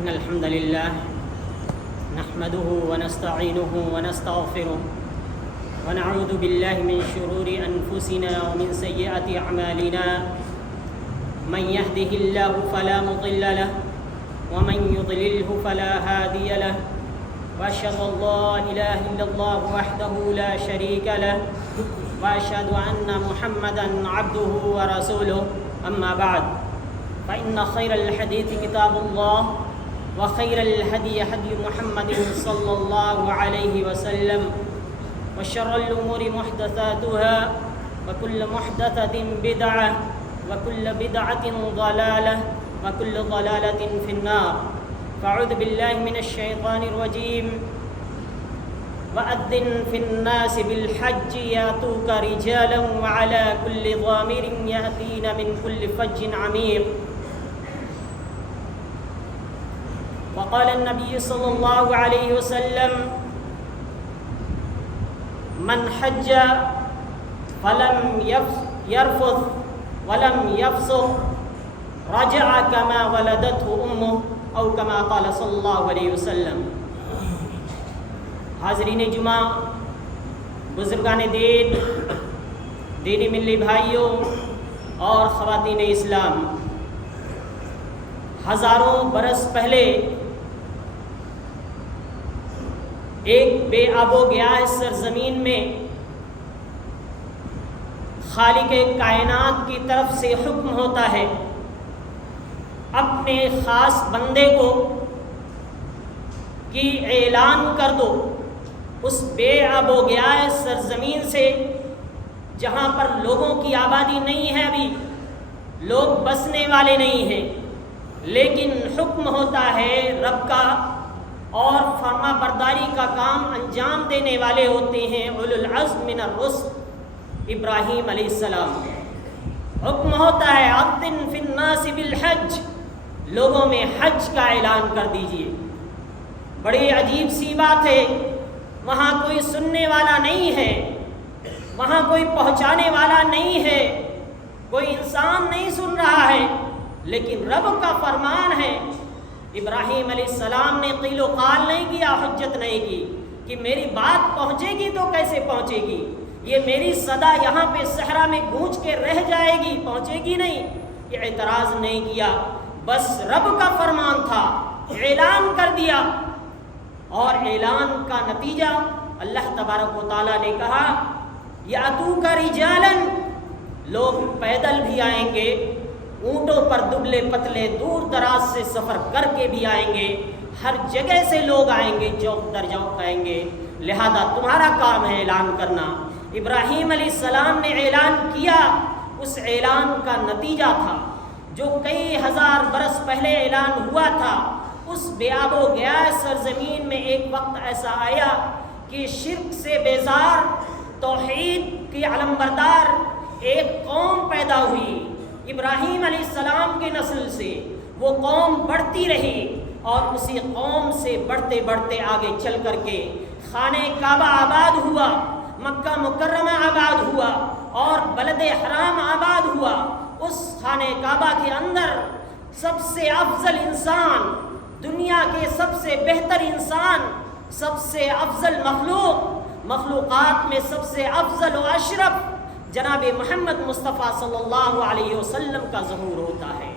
إن الحمد لله نحمده ونستعينه ونستغفره ونعوذ بالله من شرور أنفسنا ومن سيئات أعمالنا من يهده الله فلا مضل له ومن يضلله فلا هادي له وأشهد أن لا إله إلا الله وحده لا شريك له وأشهد أن محمدا عبده ورسوله أما بعد فإن خير الحديث كتاب الله وخير الهدي هدي محمد صلى الله عليه وسلم وشر الأمور محدثاتها وكل محدثة بدعة وكل بدعة ضلالة وكل ضلالة في النار فأعوذ بالله من الشيطان الرجيم وأذن في الناس بالحج يأتوك رجالا وعلى كل ضامر يأتين من كل فج عميق وقال النبي صلى الله عليه وسلم من حج فلم يرفث ولم يفسق رجع كما ولدته أمه او كما قال صلی اللہ علیہ وسلم۔ حاضرین جمعہ، بزرگان دین، دینی ملی بھائیوں اور خواتین اسلام، ہزاروں برس پہلے ایک بے آب و گیا سرزمین میں خالق کائنات کی طرف سے حکم ہوتا ہے اپنے خاص بندے کو کہ اعلان کر دو اس بے آب و گیا سرزمین سے جہاں پر لوگوں کی آبادی نہیں ہے، ابھی لوگ بسنے والے نہیں ہیں، لیکن حکم ہوتا ہے رب کا اور فرما برداری کا کام انجام دینے والے ہوتے ہیں اولو العزم من الرسل ابراہیم علیہ السلام۔ حکم ہوتا ہے اذن فی الناس بالحج، لوگوں میں حج کا اعلان کر دیجئے۔ بڑی عجیب سی بات ہے، وہاں کوئی سننے والا نہیں ہے، وہاں کوئی پہنچانے والا نہیں ہے، کوئی انسان نہیں سن رہا ہے، لیکن رب کا فرمان ہے۔ ابراہیم علیہ السلام نے قیل و قال نہیں کیا، حجت نہیں کی کہ میری بات پہنچے گی تو کیسے پہنچے گی، یہ میری صدا یہاں پہ صحرا میں گونج کے رہ جائے گی، پہنچے گی نہیں، یہ اعتراض نہیں کیا، بس رب کا فرمان تھا، اعلان کر دیا، اور اعلان کا نتیجہ اللہ تبارک و تعالیٰ نے کہا یاتوک رجالا، لوگ پیدل بھی آئیں گے، اونٹوں پر دبلے پتلے دور دراز سے سفر کر کے بھی آئیں گے، ہر جگہ سے لوگ آئیں گے، جوق در جوق آئیں گے، لہذا تمہارا کام ہے اعلان کرنا۔ ابراہیم علیہ السلام نے اعلان کیا، اس اعلان کا نتیجہ تھا جو کئی ہزار برس پہلے اعلان ہوا تھا۔ اس بے آب و گیا سرزمین میں ایک وقت ایسا آیا کہ شرک سے بیزار، توحید کی علمبردار ایک قوم پیدا ہوئی۔ ابراہیم علیہ السلام کے نسل سے وہ قوم بڑھتی رہی اور اسی قوم سے بڑھتے بڑھتے آگے چل کر کے خانہ کعبہ آباد ہوا، مکہ مکرمہ آباد ہوا اور بلد حرام آباد ہوا۔ اس خانہ کعبہ کے اندر سب سے افضل انسان، دنیا کے سب سے بہتر انسان، سب سے افضل مخلوقات میں سب سے افضل و اشرف جناب محمد مصطفیٰ صلی اللہ علیہ وسلم کا ظہور ہوتا ہے۔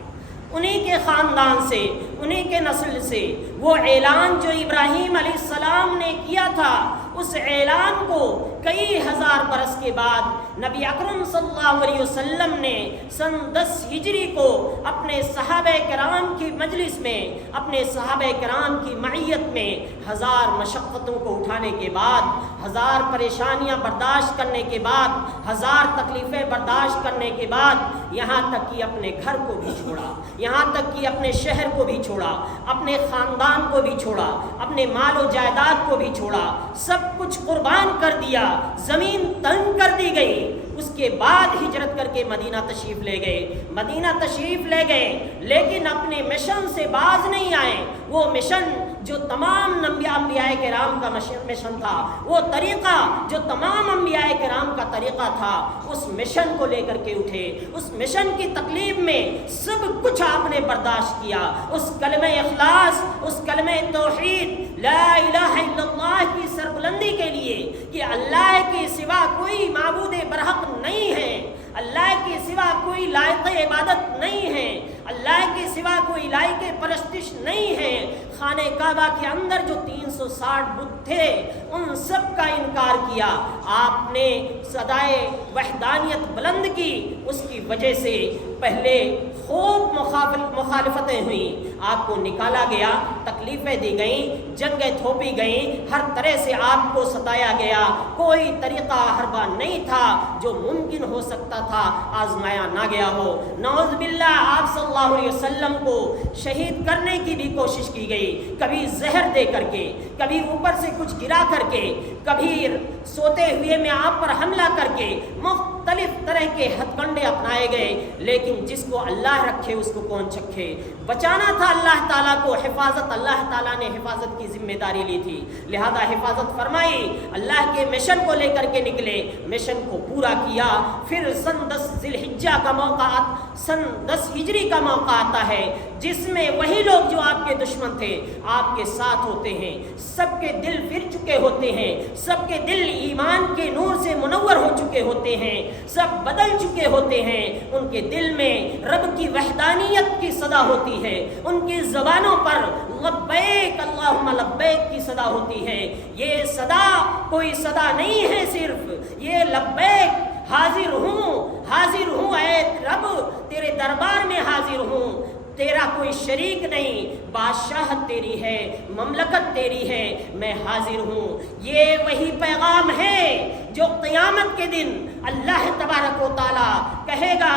انہی کے خاندان سے، انہی کے نسل سے وہ اعلان جو ابراہیم علیہ السلام نے کیا تھا، اس اعلان کو کئی ہزار برس کے بعد نبی اکرم صلی اللہ علیہ وسلم نے سن 10 ہجری کو اپنے صحابہ کرام کی مجلس میں، اپنے صحابہ کرام کی معیت میں ہزار مشقتوں کو اٹھانے کے بعد، ہزار پریشانیاں برداشت کرنے کے بعد، ہزار تکلیفیں برداشت کرنے کے بعد، یہاں تک کہ اپنے گھر کو بھی چھوڑا، یہاں تک کہ اپنے شہر کو بھی چھوڑا، اپنے خاندان کو بھی چھوڑا، اپنے مال و جائیداد کو بھی چھوڑا، سب کچھ قربان کر دیا، زمین تنگ کر دی گئی، اس کے بعد ہجرت کر کے مدینہ تشریف لے گئے، مدینہ تشریف لے گئے، لیکن اپنے مشن سے باز نہیں آئے۔ وہ مشن جو تمام انبیاء کرام کا مشن تھا، وہ طریقہ جو تمام انبیاء کرام کا طریقہ تھا، اس مشن کو لے کر کے اٹھے۔ اس مشن کی تکلیف میں سب کچھ آپ نے برداشت کیا، اس کلمہ اخلاص، اس کلمہ توحید لا الہ الا اللہ کی سربلندی کے لیے کہ اللہ کے سوا کوئی معبود برحق نہیں ہے، اللہ کے سوا کوئی لائق عبادت نہیں ہے، اللہ کے سوا کوئی لائق پرستش نہیں ہے۔ خانہ کعبہ کے اندر جو 360 بت تھے ان سب کا انکار کیا۔ آپ نے صدائے وحدانیت بلند کی، اس کی وجہ سے پہلے خوب مخالفتیں ہوئیں، آپ کو نکالا گیا، تکلیفیں دی گئیں، جنگیں تھوپی گئیں، ہر طرح سے آپ کو ستایا گیا۔ کوئی طریقہ حربہ نہیں تھا جو ممکن ہو سکتا تھا آزمایا نہ گیا ہو۔ نعوذ باللہ آپ صلی اللہ علیہ وسلم کو شہید کرنے کی بھی کوشش کی گئی، کبھی زہر دے کر کے، کبھی اوپر سے کچھ گرا کر کے، کبھی سوتے ہوئے میں آپ پر حملہ کر کے، مختلف طرح کے ہتھ کنڈے اپنائے گئے، لیکن جس کو اللہ رکھے اس کو کون چکھے۔ بچانا تھا اللہ تعالیٰ کو، حفاظت اللہ تعالیٰ نے حفاظت کی ذمہ داری لی تھی، لہذا حفاظت فرمائی۔ اللہ کے مشن کو لے کر کے نکلے، مشن کو پورا کیا۔ پھر سن 10 ذی الحجہ کا موقع، سن 10 ہجری کا موقع آتا ہے جس میں وہی لوگ جو آپ کے دشمن تھے آپ کے ساتھ ہوتے ہیں، سب کے دل پھر چکے ہوتے ہیں، سب کے دل ایمان کے نور سے منور ہو چکے ہوتے ہیں، سب بدل چکے ہوتے ہیں، ان کے دل میں رب کی وحدانیت کی صدا ہوتی ہے، ان کی زبانوں پر لبیک اللہم لبیک کی صدا ہوتی ہے۔ یہ صدا کوئی صدا نہیں ہے، صرف یہ لبیک، حاضر ہوں اے رب، تیرے دربار میں حاضر ہوں، تیرا کوئی شریک نہیں، بادشاہت تیری ہے، مملکت تیری ہے، میں حاضر ہوں۔ یہ وہی پیغام ہے جو قیامت کے دن اللہ تبارک و تعالی کہے گا،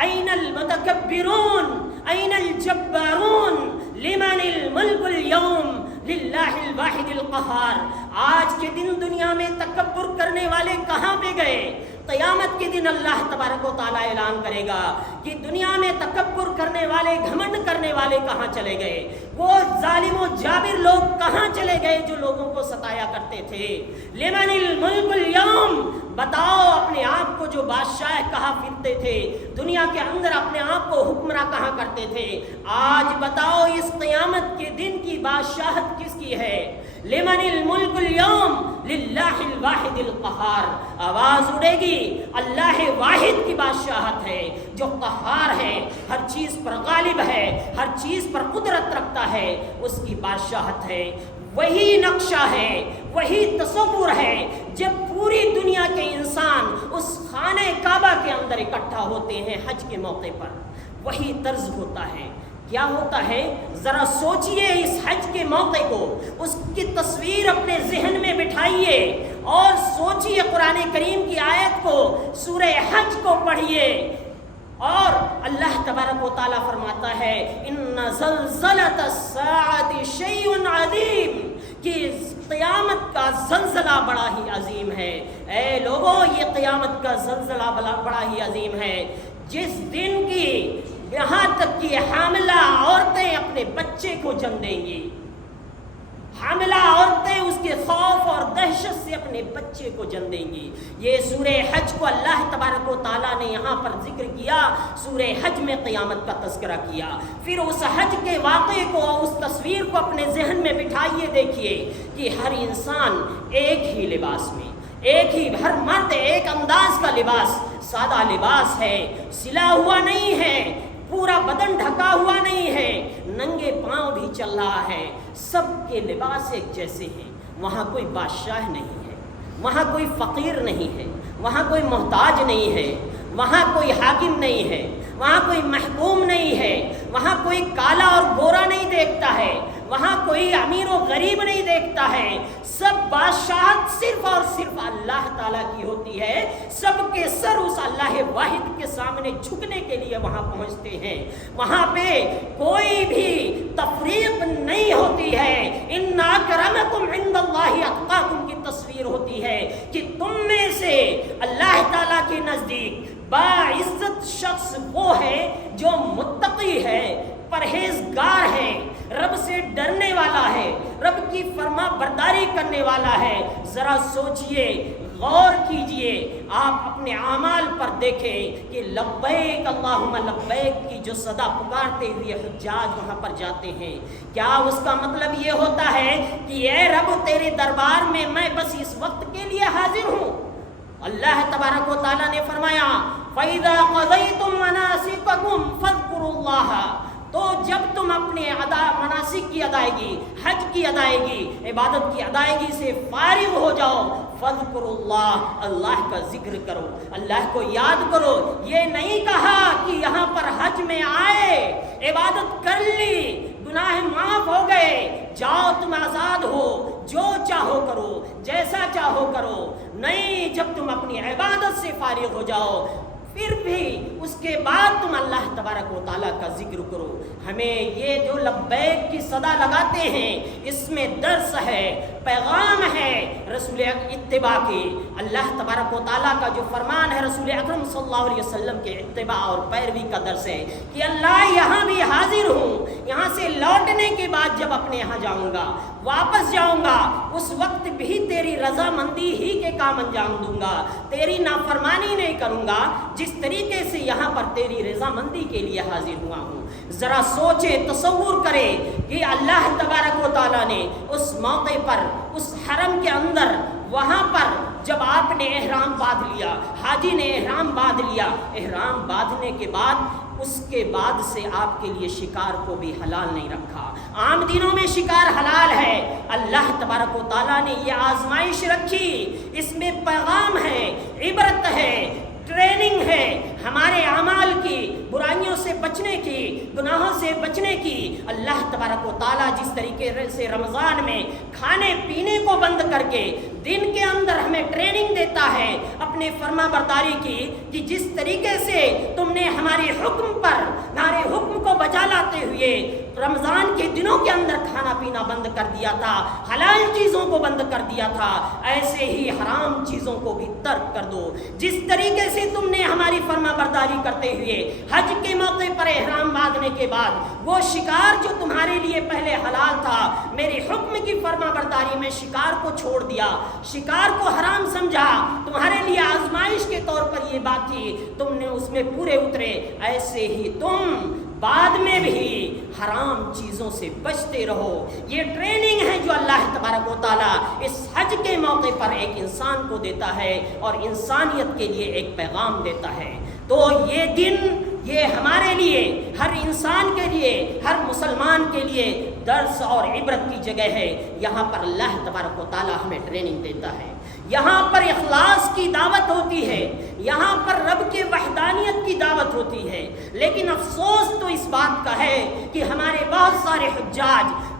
این المتکبرون این الجبارون لمن الملک اليوم للہ الواحد القہار۔ آج کے دن دنیا میں تکبر کرنے والے کہاں پہ گئے؟ قیامت کے دن اللہ تبارک و تعالیٰ اعلان کرے گا کہ دنیا میں تکبر کرنے والے، گھمنڈ کرنے والے کہاں چلے گئے؟ وہ ظالم و جابر لوگ کہاں چلے گئے جو لوگوں کو ستایا کرتے تھے؟ لمن الملک اليوم، بتاؤ اپنے آپ کو جو بادشاہ کہا پھرتے تھے، دنیا کے اندر اپنے آپ کو حکمراں کہا کرتے تھے، آج بتاؤ اس قیامت کے دن کی بادشاہت کس کی ہے؟ لمن الملک اليوم للہ الواحد القہار۔ آواز اڑے گی، اللہ واحد کی بادشاہت ہے جو قہار ہے، ہر چیز پر غالب ہے، ہر چیز پر قدرت رکھتا ہے، اس کی بادشاہت ہے۔ وہی نقشہ ہے، وہی تصور ہے جب پوری دنیا کے انسان اس خانہ کعبہ کے اندر اکٹھا ہوتے ہیں حج کے موقع پر، وہی طرز ہوتا ہے۔ کیا ہوتا ہے ذرا سوچئے اس حج کے موقع کو، اس کی تصویر اپنے ذہن میں بٹھائیے اور سوچئے قرآن کریم کی آیت کو، سورہ حج کو پڑھیے، اور اللہ تبارک و تعالیٰ فرماتا ہے ان زلزلۃ الساعۃ شیء عظیم، کہ قیامت کا زلزلہ بڑا ہی عظیم ہے۔ اے لوگوں، یہ قیامت کا زلزلہ بڑا ہی عظیم ہے، جس دن کی یہاں تک کہ حاملہ عورتیں اپنے بچے کو جنم دیں گی، حاملہ عورتیں اس کے خوف اور دہشت سے اپنے بچے کو جنم دیں گی۔ یہ سورہ حج کو اللہ تبارک و تعالیٰ نے یہاں پر ذکر کیا، سورہ حج میں قیامت کا تذکرہ کیا۔ پھر اس حج کے واقعے کو، اس تصویر کو اپنے ذہن میں بٹھائیے، دیکھیے کہ ہر انسان ایک ہی لباس میں، ایک ہی، ہر مرد ایک انداز کا لباس، سادہ لباس ہے، سلا ہوا نہیں ہے، پورا بدن ڈھکا ہوا نہیں ہے، ننگے پاؤں بھی چل رہا ہے، سب کے لباس ایک جیسے ہیں۔ وہاں کوئی بادشاہ نہیں ہے، وہاں کوئی فقیر نہیں ہے، وہاں کوئی محتاج نہیں ہے، وہاں کوئی حاکم نہیں ہے، وہاں کوئی محکوم نہیں ہے، وہاں کوئی کالا اور گورا نہیں دیکھتا ہے، وہاں کوئی امیر و غریب نہیں دیکھتا ہے، سب بادشاہت صرف اور صرف اللہ تعالیٰ کی ہوتی ہے۔ سب کے سر اس اللہ واحد کے سامنے جھکنے کے لیے وہاں پہنچتے ہیں، وہاں پہ کوئی بھی تفریق نہیں ہوتی ہے۔ ان اکرمکم عند اللہ اتقاکم کی تصویر ہوتی ہے کہ تم میں سے اللہ تعالیٰ کے نزدیک باعزت شخص وہ ہے جو متقی ہے، پرہیزگار ہے، رب سے ڈرنے والا ہے، رب کی فرما برداری کرنے والا ہے۔ ذرا سوچئے، غور کیجئے، آپ اپنے اعمال پر دیکھیں کہ لبیک اللہم لبیک کی جو صدا پکارتے ہوئے حجاج وہاں پر جاتے ہیں، کیا اس کا مطلب یہ ہوتا ہے کہ اے رب تیرے دربار میں میں بس اس وقت کے لیے حاضر ہوں؟ اللہ تبارک و تعالیٰ نے فرمایا فَإِذَا قَضَيْتُم مَنَاسِكَكُمْ فَاذْكُرُوا اللَّهَ، تو جب تم اپنے مناسک کی ادائیگی، حج کی ادائیگی، عبادت کی ادائیگی سے فارغ ہو جاؤ، فَاذْكُرُوا اللَّهَ، اللہ کا ذکر کرو، اللہ کو یاد کرو۔ یہ نہیں کہا کہ یہاں پر حج میں آئے، عبادت کر لی، گناہ معاف ہو گئے، جاؤ تم آزاد ہو، جو چاہو کرو، جیسا چاہو کرو۔ نہیں، جب تم اپنی عبادت سے فارغ ہو جاؤ پھر بھی اس کے بعد تم اللہ تبارک و تعالیٰ کا ذکر کرو۔ ہمیں یہ جو لبیک کی صدا لگاتے ہیں اس میں درس ہے، پیغام ہے رسول اتباع کی۔ اللہ تبارک و تعالیٰ کا جو فرمان ہے رسول اکرم صلی اللہ علیہ وسلم کے اتباع اور پیروی کا درس ہے کہ اللہ یہاں بھی حاضر ہوں، یہاں سے لوٹنے کے بعد جب اپنے یہاں جاؤں گا، واپس جاؤں گا، اس وقت بھی تیری رضامندی ہی کے کام انجام دوں گا، تیری نافرمانی نہیں کروں گا، جس طریقے سے یہاں پر تیری رضامندی کے لیے حاضر ہوا ہوں۔ ذرا سوچے، تصور کرے کہ اللہ تبارک و تعالیٰ نے اس موقع پر، اس حرم کے اندر، وہاں پر جب آپ نے احرام باندھ لیا، حاجی نے احرام باندھ لیا، احرام باندھنے کے بعد اس کے بعد سے آپ کے لیے شکار کو بھی حلال نہیں رکھا۔ عام دنوں میں شکار حلال ہے، اللہ تبارک و تعالیٰ نے یہ آزمائش رکھی، اس میں پیغام ہے، عبرت ہے، ٹریننگ ہے ہمارے اعمال کی، برائیوں سے بچنے کی، گناہوں سے بچنے کی۔ اللہ تبارک و تعالیٰ جس طریقے سے رمضان میں کھانے پینے کو بند کر کے دن کے اندر ہمیں ٹریننگ دیتا ہے اپنے فرما برداری کی، کہ جس طریقے سے تم نے ہمارے حکم پر، ہمارے حکم کو بجا لاتے ہوئے رمضان کے دنوں کے اندر کھانا پینا بند کر دیا تھا، حلال چیزوں کو بند کر دیا تھا، ایسے ہی حرام چیزوں کو بھی ترک کر دو۔ جس طریقے سے تم نے ہماری فرما برداری کرتے ہوئے حج کے موقع پر احرام باندھنے کے بعد وہ شکار جو تمہارے لیے پہلے حلال تھا، میرے حکم کی فرما برداری میں شکار کو چھوڑ دیا، شکار کو حرام سمجھا، تمہارے لیے آزمائش کے طور پر یہ بات تھی، تم نے اس میں پورے اترے، ایسے ہی تم بعد میں بھی حرام چیزوں سے بچتے رہو۔ یہ ٹریننگ ہے جو اللہ تبارک و تعالیٰ اس حج کے موقع پر ایک انسان کو دیتا ہے اور انسانیت کے لیے ایک پیغام دیتا ہے۔ تو یہ دن، یہ ہمارے لیے، ہر انسان کے لیے، ہر مسلمان کے لیے درس اور عبرت کی جگہ ہے۔ یہاں پر اللہ تبارک و تعالیٰ ہمیں ٹریننگ دیتا ہے، یہاں پر اخلاص کی دعوت ہوتی ہے، یہاں پر رب کے وحدانیت کی دعوت ہوتی ہے۔ لیکن افسوس تو اس بات کا ہے کہ ہمارے بہت سارے حجاج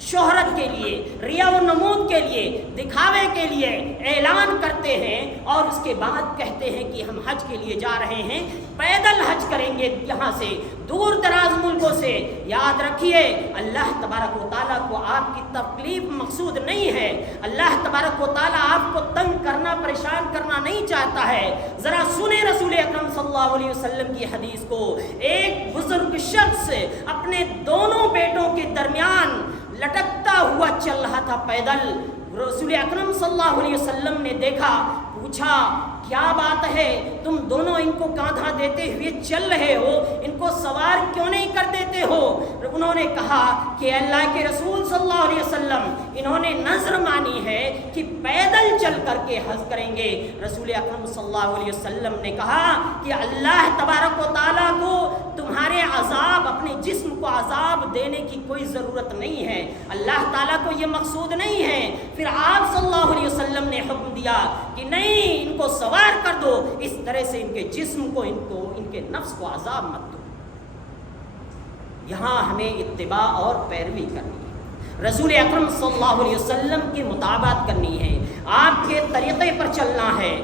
شہرت کے لیے، ریا و نمود کے لیے، دکھاوے کے لیے اعلان کرتے ہیں اور اس کے بعد کہتے ہیں کہ ہم حج کے لیے جا رہے ہیں، پیدل حج کریں گے یہاں سے دور دراز ملکوں سے۔ یاد رکھیے، اللہ تبارک و تعالیٰ کو آپ کی تکلیف مقصود نہیں ہے، اللہ تبارک و تعالیٰ آپ کو تنگ کرنا، پریشان کرنا نہیں چاہتا ہے۔ ذرا سنیں رسول اکرم صلی اللہ علیہ وسلم کی حدیث کو۔ ایک بزرگ شخص اپنے دونوں بیٹوں کے درمیان لٹکتا ہوا چل رہا تھا پیدل۔ رسول اکرم صلی اللہ علیہ وسلم نے دیکھا، پوچھا کیا بات ہے، تم دونوں ان کو کاندھا دیتے ہوئے چل رہے ہو، ان کو سوار کیوں نہیں کر دیتے ہو؟ انہوں نے کہا کہ اللہ کے رسول صلی اللہ علیہ وسلم، انہوں نے نظر مانی ہے کہ پیدل چل کر کے حج کریں گے۔ رسول اکرم صلی اللہ علیہ وسلم نے کہا کہ اللہ تبارک و تعالیٰ کو تمہارے عذاب، اپنے جسم کو عذاب دینے کی کوئی ضرورت نہیں ہے، اللہ تعالیٰ کو یہ مقصود نہیں ہے۔ پھر آپ صلی اللہ علیہ وسلم نے حکم دیا کہ نہیں، ان کو سوار کر دو، اس طرح سے ان کے جسم کو، ان کے نفس کو عذاب مت دو۔ یہاں ہمیں اتباع اور پیروی کرنی ہے، رسول اکرم صلی اللہ علیہ وسلم کی مطابقت کرنی ہے، آپ کے طریقے پر چلنا ہے۔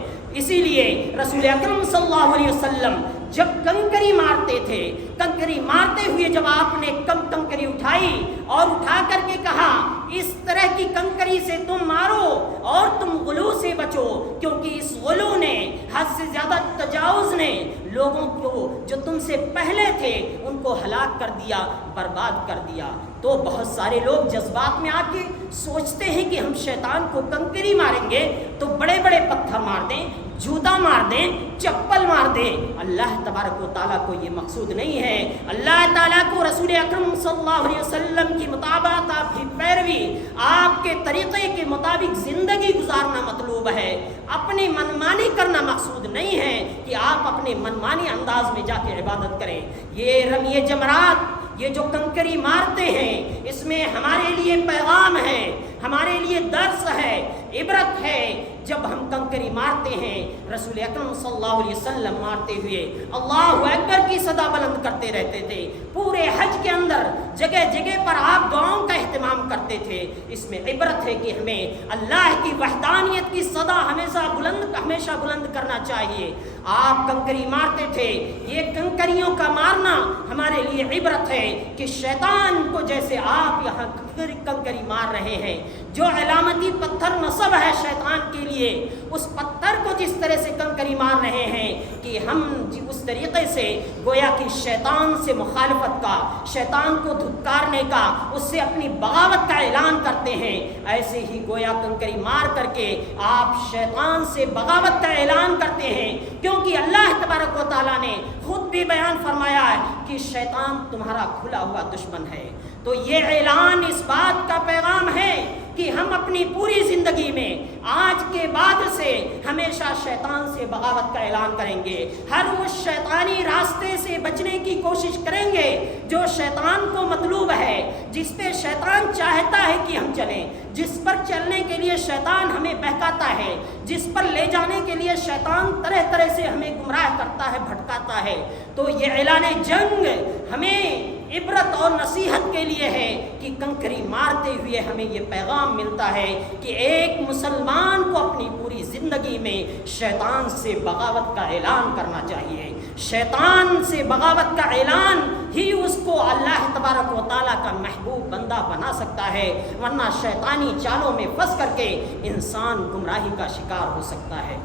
اسی لیے رسول اکرم صلی اللہ علیہ وسلم جب کنکری مارتے تھے، کنکری مارتے ہوئے جب آپ نے کنکری اٹھائی اور اٹھا کر کے کہا اس طرح کی کنکری سے تم مارو اور تم غلو سے بچو، کیونکہ اس غلو نے، حد سے زیادہ تجاوز نے لوگوں کو جو تم سے پہلے تھے ان کو ہلاک کر دیا، برباد کر دیا۔ تو بہت سارے لوگ جذبات میں آ کے سوچتے ہیں کہ ہم شیطان کو کنکری ماریں گے تو بڑے بڑے پتھر مار دیں، جوتا مار دیں، چپل مار دیں۔ اللہ تبارک و تعالیٰ کو یہ مقصود نہیں ہے۔ اللہ تعالیٰ کو رسول اکرم صلی اللہ علیہ وسلم کی مطابقت، آپ کی پیروی، آپ کے طریقے کے مطابق زندگی گزارنا مطلوب ہے۔ اپنی منمانی کرنا مقصود نہیں ہے کہ آپ اپنے منمانی انداز میں جا کے عبادت کریں۔ یہ رمی جمرات، یہ جو کنکری مارتے ہیں، اس میں ہمارے لیے پیغام ہے، ہمارے لیے درس ہے، عبرت ہے۔ جب ہم کنکری مارتے ہیں، رسول اکرم صلی اللہ علیہ وسلم مارتے ہوئے اللہ اکبر کی صدا بلند کرتے رہتے تھے۔ پورے حج کے اندر جگہ جگہ پر آپ دعاؤں کا اہتمام کرتے تھے۔ اس میں عبرت ہے کہ ہمیں اللہ کی وحدانیت کی صدا ہمیشہ بلند کرنا چاہیے۔ آپ کنکری مارتے تھے، یہ کنکریوں کا مارنا ہمارے لیے عبرت ہے کہ شیطان کو جیسے آپ یہاں کنکری مار رہے ہیں، جو علامتی پتھر نصب ہے شیطان کے لیے، اس پتھر کو جس طرح سے کنکری مار رہے ہیں کہ ہم اس طریقے سے گویا کہ شیطان سے مخالفت کا، شیطان کو دھتکارنے کا، اس سے اپنی بغاوت کا اعلان کرتے ہیں، ایسے ہی گویا کنکری مار کر کے آپ شیطان سے بغاوت کا اعلان کرتے ہیں، کیونکہ اللہ تبارک و تعالیٰ نے خود بھی بیان فرمایا ہے کہ شیطان تمہارا کھلا ہوا دشمن ہے۔ تو یہ اعلان اس بات کا پیغام ہے کہ ہم اپنی پوری زندگی میں آج کے بعد سے ہمیشہ شیطان سے بغاوت کا اعلان کریں گے، ہر اس شیطانی راستے سے بچنے کی کوشش کریں گے جو شیطان کو مطلوب ہے، جس پہ شیطان چاہتا ہے کہ ہم چلیں، جس پر چلنے کے لیے شیطان ہمیں بہکاتا ہے، جس پر لے جانے کے لیے شیطان طرح طرح سے ہمیں گمراہ کرتا ہے، بھٹکاتا ہے۔ تو یہ اعلان جنگ ہمیں عبرت اور نصیحت کے لیے ہے کہ کنکری مارتے ہوئے ہمیں یہ پیغام ملتا ہے کہ ایک مسلمان کو اپنی پوری زندگی میں شیطان سے بغاوت کا اعلان کرنا چاہیے۔ شیطان سے بغاوت کا اعلان ہی اس کو اللہ تبارک و تعالیٰ کا محبوب بندہ بنا سکتا ہے، ورنہ شیطانی چالوں میں پھنس کر کے انسان گمراہی کا شکار ہو سکتا ہے۔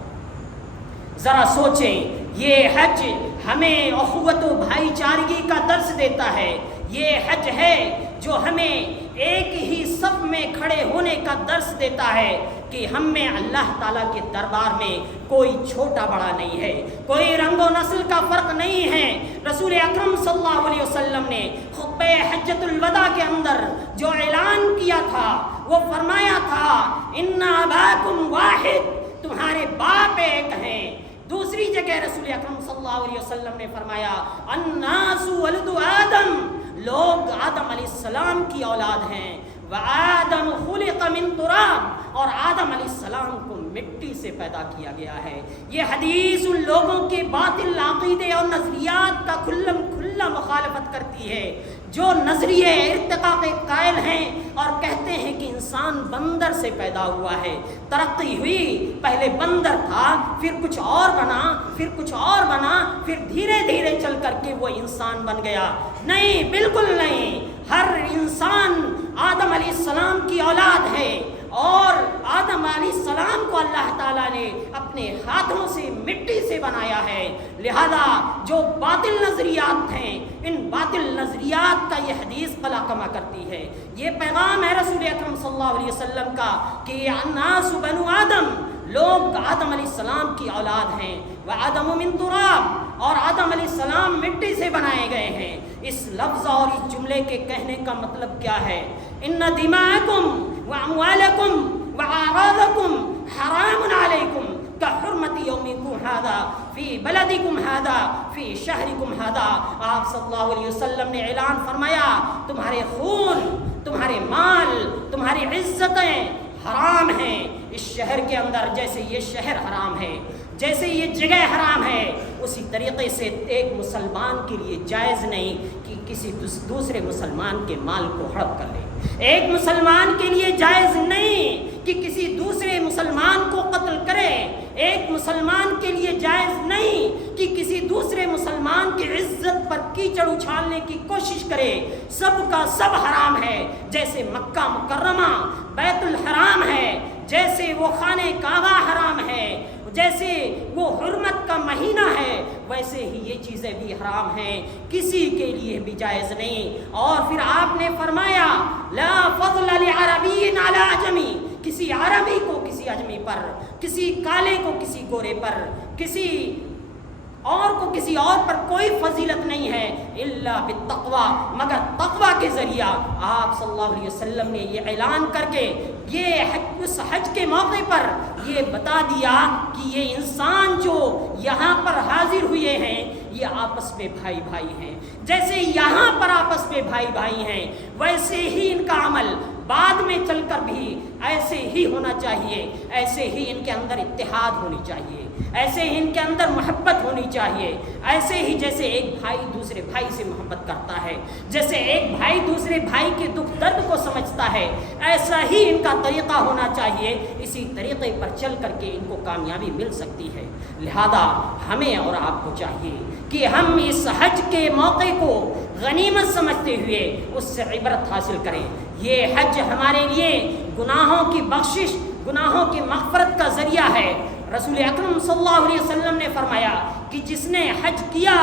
ذرا سوچیں، یہ حج ہمیں اخوت و بھائی چارگی کا درس دیتا ہے۔ یہ حج ہے جو ہمیں ایک ہی صف میں کھڑے ہونے کا درس دیتا ہے کہ ہم میں اللہ تعالیٰ کے دربار میں کوئی چھوٹا بڑا نہیں ہے، کوئی رنگ و نسل کا فرق نہیں ہے۔ رسول اکرم صلی اللہ علیہ وسلم نے خطبہ حجۃ الوداع کے اندر جو اعلان کیا تھا وہ فرمایا تھا ان اباکم واحد، تمہارے باپ ایک ہیں۔ دوسری جگہ رسول اکرم صلی اللہ علیہ وسلم نے فرمایا الناس ولد آدم، لوگ آدم علیہ السلام کی اولاد ہیں، وآدم خلق من تراب، اور آدم علیہ السلام کو مٹی سے پیدا کیا گیا ہے۔ یہ حدیث ان لوگوں کے باطل عقیدے اور نظریات کا کھلا مخالفت کرتی ہے جو نظریے ارتقاء کے قائل ہیں اور کہتے ہیں کہ انسان بندر سے پیدا ہوا ہے، ترقی ہوئی، پہلے بندر تھا، پھر کچھ اور بنا، پھر کچھ اور بنا، پھر دھیرے دھیرے چل کر کے وہ انسان بن گیا۔ نہیں، بالکل نہیں، ہر انسان آدم علیہ السلام کی اولاد ہے، اور آدم علیہ السلام کو اللہ تعالیٰ نے اپنے ہاتھوں سے مٹی سے بنایا ہے۔ لہذا جو باطل نظریات ہیں، ان باطل نظریات کا یہ حدیث قلع کما کرتی ہے۔ یہ پیغام ہے رسول اکرم صلی اللہ علیہ وسلم کا کہ الناس بنو آدم، لوگ آدم علیہ السلام کی اولاد ہیں، وآدم من تراب، اور آدم علیہ السلام مٹی سے بنائے گئے ہیں۔ اس لفظ اور اس جملے کے کہنے کا مطلب کیا ہے؟ ان دماءکم واموالکم واعراضکم حرام علیکم کحرمت یومکم ھذا فی بلدکم ھذا فی شہرکم ھذا۔ آپ صلی اللہ علیہ وسلم نے اعلان فرمایا تمہارے خون، تمہارے مال، تمہاری عزتیں حرام ہیں اس شہر کے اندر، جیسے یہ شہر حرام ہے، جیسے یہ جگہ حرام ہے، اسی طریقے سے ایک مسلمان کے لیے جائز نہیں کہ کسی دوسرے مسلمان کے مال کو ہڑپ کر لے۔ ایک مسلمان کے لیے جائز نہیں کہ کسی دوسرے مسلمان کو قتل کرے، ایک مسلمان کے لیے جائز نہیں کہ کسی دوسرے مسلمان کی عزت پر کیچڑ اچھالنے کی کوشش کرے۔ سب کا سب حرام ہے، جیسے مکہ مکرمہ بیت الحرام ہے، جیسے وہ خانہ کعبہ حرام ہے، جیسے وہ حرمت کا مہینہ ہے، ویسے ہی یہ چیزیں بھی حرام ہیں، کسی کے لیے بھی جائز نہیں۔ اور پھر آپ نے فرمایا لا فضل لعربی علی عجمی، کسی عربی کو کسی عجمی پر، کسی کالے کو کسی گورے پر، کسی اور کو کسی اور پر کوئی فضیلت نہیں ہے الا بالتقوی، مگر تقوی کے ذریعہ۔ آپ صلی اللہ علیہ وسلم نے یہ اعلان کر کے اس حج کے موقع پر یہ بتا دیا کہ یہ انسان جو یہاں پر حاضر ہوئے ہیں یہ آپس میں بھائی بھائی ہیں، جیسے یہاں پر آپس میں بھائی بھائی ہیں ویسے ہی ان کا عمل بعد میں چل کر بھی ایسے ہی ہونا چاہیے، ایسے ہی ان کے اندر اتحاد ہونی چاہیے، ایسے ہی ان کے اندر محبت ہونی چاہیے، ایسے ہی جیسے ایک بھائی دوسرے بھائی سے محبت کرتا ہے، جیسے ایک بھائی دوسرے بھائی کے دکھ درد کو سمجھتا ہے، ایسا ہی ان کا طریقہ ہونا چاہیے۔ اسی طریقے پر چل کر کے ان کو کامیابی مل سکتی ہے۔ لہذا ہمیں اور آپ کو چاہیے کہ ہم اس حج کے موقع کو غنیمت سمجھتے ہوئے اس سے عبرت حاصل کریں۔ یہ حج ہمارے لیے گناہوں کی بخشش، گناہوں کی مغفرت کا ذریعہ ہے۔ رسول اکرم صلی اللہ علیہ وسلم نے فرمایا کہ جس نے حج کیا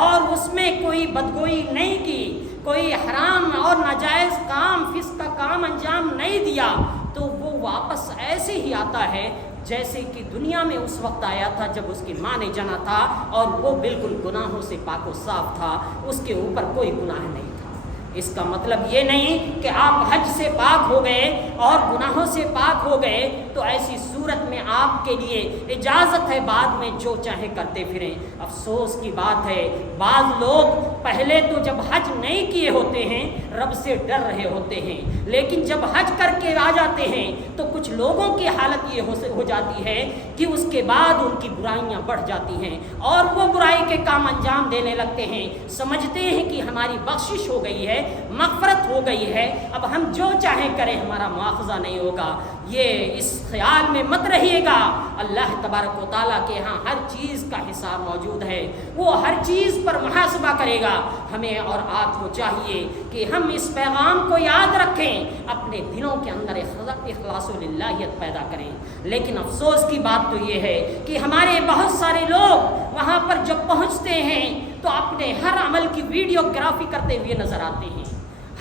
اور اس میں کوئی بدگوئی نہیں کی، کوئی حرام اور ناجائز کام، فسق کا کام انجام نہیں دیا، تو وہ واپس ایسے ہی آتا ہے جیسے کہ دنیا میں اس وقت آیا تھا جب اس کی ماں نے جنا تھا، اور وہ بالکل گناہوں سے پاک و صاف تھا، اس کے اوپر کوئی گناہ نہیں تھا۔ اس کا مطلب یہ نہیں کہ آپ حج سے پاک ہو گئے اور گناہوں سے پاک ہو گئے تو ایسی صورت میں آپ کے لیے اجازت ہے بعد میں جو چاہے کرتے پھریں۔ افسوس کی بات ہے بعض لوگ پہلے تو جب حج نہیں کیے ہوتے ہیں رب سے ڈر رہے ہوتے ہیں، لیکن جب حج کر کے آ جاتے ہیں تو کچھ لوگوں کی حالت یہ ہو جاتی ہے کہ اس کے بعد ان کی برائیاں بڑھ جاتی ہیں اور وہ برائی کے کام انجام دینے لگتے ہیں، سمجھتے ہیں کہ ہماری بخشش ہو گئی ہے، مغفرت ہو گئی ہے، اب ہم جو چاہیں کریں ہمارا مواخذہ نہیں ہوگا۔ یہ اس خیال میں مت رہیے گا، اللہ تبارک و تعالیٰ کے ہاں ہر چیز کا حساب موجود ہے، وہ ہر چیز پر محاسبہ کرے گا۔ ہمیں اور آپ کو چاہیے کہ ہم اس پیغام کو یاد رکھیں، اپنے دلوں کے اندر اخلاص و للہیت پیدا کریں۔ لیکن افسوس کی بات تو یہ ہے کہ ہمارے بہت سارے لوگ وہاں پر جب پہنچتے ہیں تو اپنے ہر عمل کی ویڈیوگرافی کرتے ہوئے نظر آتے ہیں،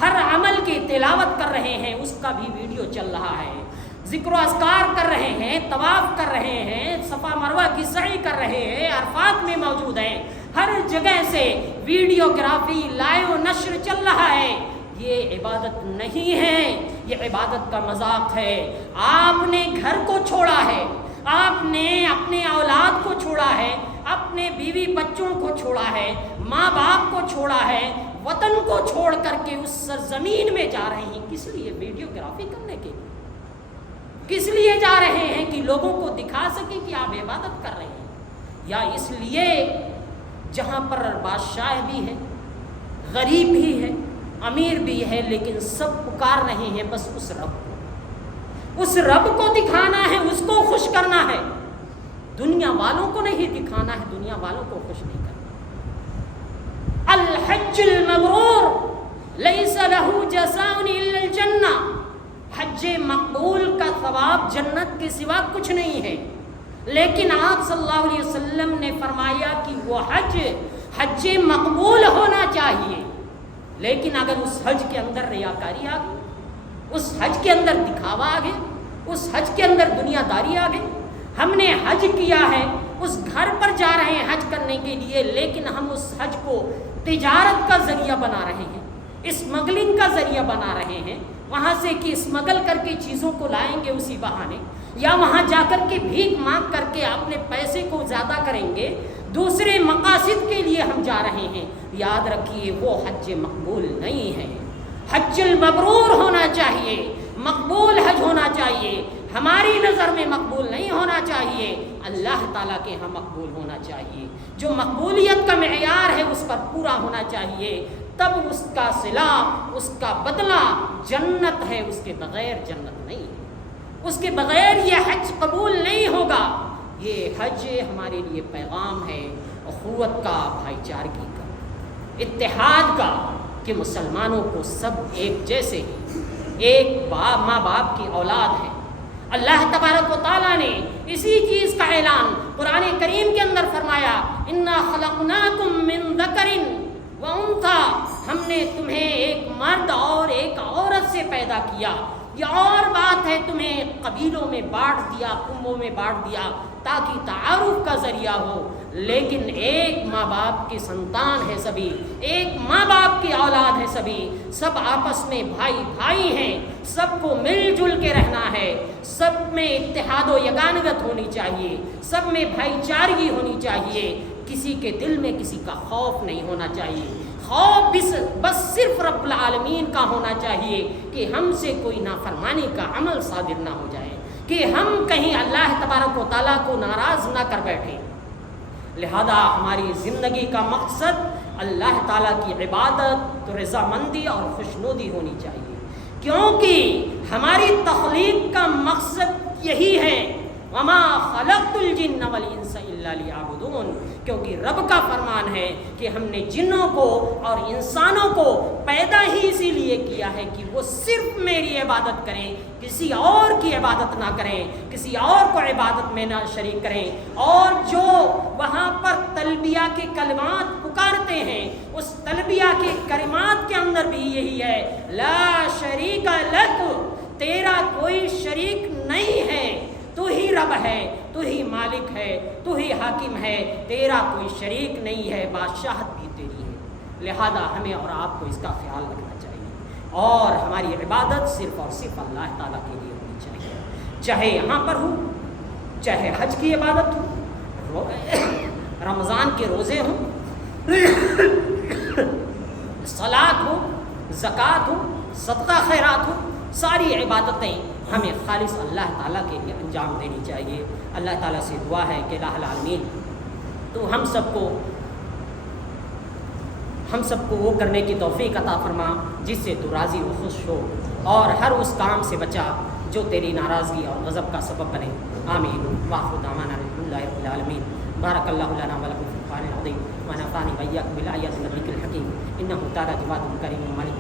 ہر عمل کی تلاوت کر رہے ہیں، اس کا بھی ویڈیو چل رہا ہے، ذکر و اذکار کر رہے ہیں، طواف کر رہے ہیں، صفا مروہ کی سعی کر رہے ہیں، عرفات میں موجود ہیں، ہر جگہ سے ویڈیوگرافی لائیو نشر چل رہا ہے۔ یہ عبادت نہیں ہے، یہ عبادت کا مذاق ہے۔ آپ نے گھر کو چھوڑا ہے، آپ نے اپنے اولاد کو چھوڑا ہے، اپنے بیوی بچوں کو چھوڑا ہے، ماں باپ کو چھوڑا ہے، وطن کو چھوڑ کر کے اس سرزمین میں جا رہے ہیں، کس لیے؟ ویڈیوگرافی کرنے کے لیے۔ کس لیے جا رہے ہیں؟ کہ لوگوں کو دکھا سکیں کہ آپ عبادت کر رہے ہیں، یا اس لیے جہاں پر بادشاہ بھی ہے، غریب بھی ہے، امیر بھی ہے، لیکن سب پکار رہے ہیں بس اس رب کو، اس رب کو دکھانا ہے، اس کو خوش کرنا ہے، دنیا والوں کو نہیں دکھانا ہے، دنیا والوں کو خوش نہیں کرنا۔ الحج المبرور لیس لہ جزاء الا الجنہ، حج مقبول کا ثواب جنت کے سوا کچھ نہیں ہے۔ لیکن آپ صلی اللہ علیہ وسلم نے فرمایا کہ وہ حج مقبول ہونا چاہیے، لیکن اگر اس حج کے اندر ریاکاری آ گئی، اس حج کے اندر دکھاوا آ گیا، اس حج کے اندر دنیا داری آ گئی، ہم نے حج کیا ہے، اس گھر پر جا رہے ہیں حج کرنے کے لیے، لیکن ہم اس حج کو تجارت کا ذریعہ بنا رہے ہیں، اسمگلنگ کا ذریعہ بنا رہے ہیں، وہاں سے کہ اسمگل کر کے چیزوں کو لائیں گے اسی بہانے، یا وہاں جا کر کے بھیک مانگ کر کے اپنے پیسے کو زیادہ کریں گے، دوسرے مقاصد کے لیے ہم جا رہے ہیں۔ یاد رکھیے وہ حج مقبول نہیں ہے، حج المبرور ہونا چاہیے، مقبول حج ہونا چاہیے، ہماری نظر میں مقبول نہیں ہونا چاہیے، اللہ تعالیٰ کے ہاں مقبول ہونا چاہیے۔ جو مقبولیت کا معیار ہے اس پر پورا ہونا چاہیے، تب اس کا صلہ، اس کا بدلہ جنت ہے، اس کے بغیر جنت نہیں ہے، اس کے بغیر یہ حج قبول نہیں ہوگا۔ یہ حج ہمارے لیے پیغام ہے اخوت کا، بھائی چارگی کا، اتحاد کا، کہ مسلمانوں کو سب ایک جیسے ہی، ایک ماں باپ کی اولاد ہے۔ اللہ تبارک و تعالیٰ نے اسی چیز کا اعلان قرآن کریم کے اندر فرمایا، انا خلقناکم من ذکر وانثی، ہم نے تمہیں ایک مرد اور ایک عورت سے پیدا کیا۔ یہ اور بات ہے تمہیں قبیلوں میں بانٹ دیا، قوموں میں بانٹ دیا تاکہ تعارف کا ذریعہ ہو، لیکن ایک ماں باپ کی سنتان ہے سبھی، ایک ماں باپ کی اولاد ہے سبھی، سب آپس میں بھائی بھائی ہیں، سب کو مل جل کے رہنا ہے، سب میں اتحاد و یگانگت ہونی چاہیے، سب میں بھائی چارگی ہونی چاہیے، کسی کے دل میں کسی کا خوف نہیں ہونا چاہیے، خوف بس صرف رب العالمین کا ہونا چاہیے کہ ہم سے کوئی نافرمانی کا عمل صادر نہ ہو جائے، کہ ہم کہیں اللہ تبارک و تعالیٰ کو ناراض نہ کر بیٹھیں۔ لہذا ہماری زندگی کا مقصد اللہ تعالیٰ کی عبادت، رضامندی اور خوشنودی ہونی چاہیے، کیونکہ ہماری تخلیق کا مقصد یہی ہے، وما خلقت الجن والانس الا لیعبدون، کیونکہ رب کا فرمان ہے کہ ہم نے جنوں کو اور انسانوں کو پیدا ہی اسی لیے کیا ہے کہ وہ صرف میری عبادت کریں، کسی اور کی عبادت نہ کریں، کسی اور کو عبادت میں نہ شریک کریں۔ اور جو وہاں پر تلبیہ کے کلمات پکارتے ہیں، اس تلبیہ کے کلمات کے اندر بھی یہی ہے، لا شریک لک، تیرا کوئی شریک نہیں ہے، تو ہی رب ہے، تو ہی مالک ہے، تو ہی حاکم ہے، تیرا کوئی شریک نہیں ہے، بادشاہت بھی تیری ہے۔ لہذا ہمیں اور آپ کو اس کا خیال رکھنا چاہیے، اور ہماری عبادت صرف اور صرف اللہ تعالیٰ کے لیے ہونی چاہیے، چاہے یہاں پر ہو، چاہے حج کی عبادت ہو، رمضان کے روزے ہوں، صلاۃ ہو، زکوٰۃ ہو، صدقہ خیرات ہو، ساری عبادتیں ہمیں خالص اللہ تعالیٰ کے لیے انجام دینی چاہیے۔ اللہ تعالیٰ سے دعا ہے کہ الہ العالمین تو ہم سب کو وہ کرنے کی توفیق عطا فرما جس سے تو راضی و خوش ہو، اور ہر اس کام سے بچا جو تیری ناراضگی اور غضب کا سبب بنے۔ آمین۔ وآخر دعوانا الحمدللہ رب العالمین۔ بارک اللہ لنا ولکم فی القرآن العظیم ونفعنی وإیاکم بالآیات والذکر الحکیم، انہ تعالی جواد کریم ملک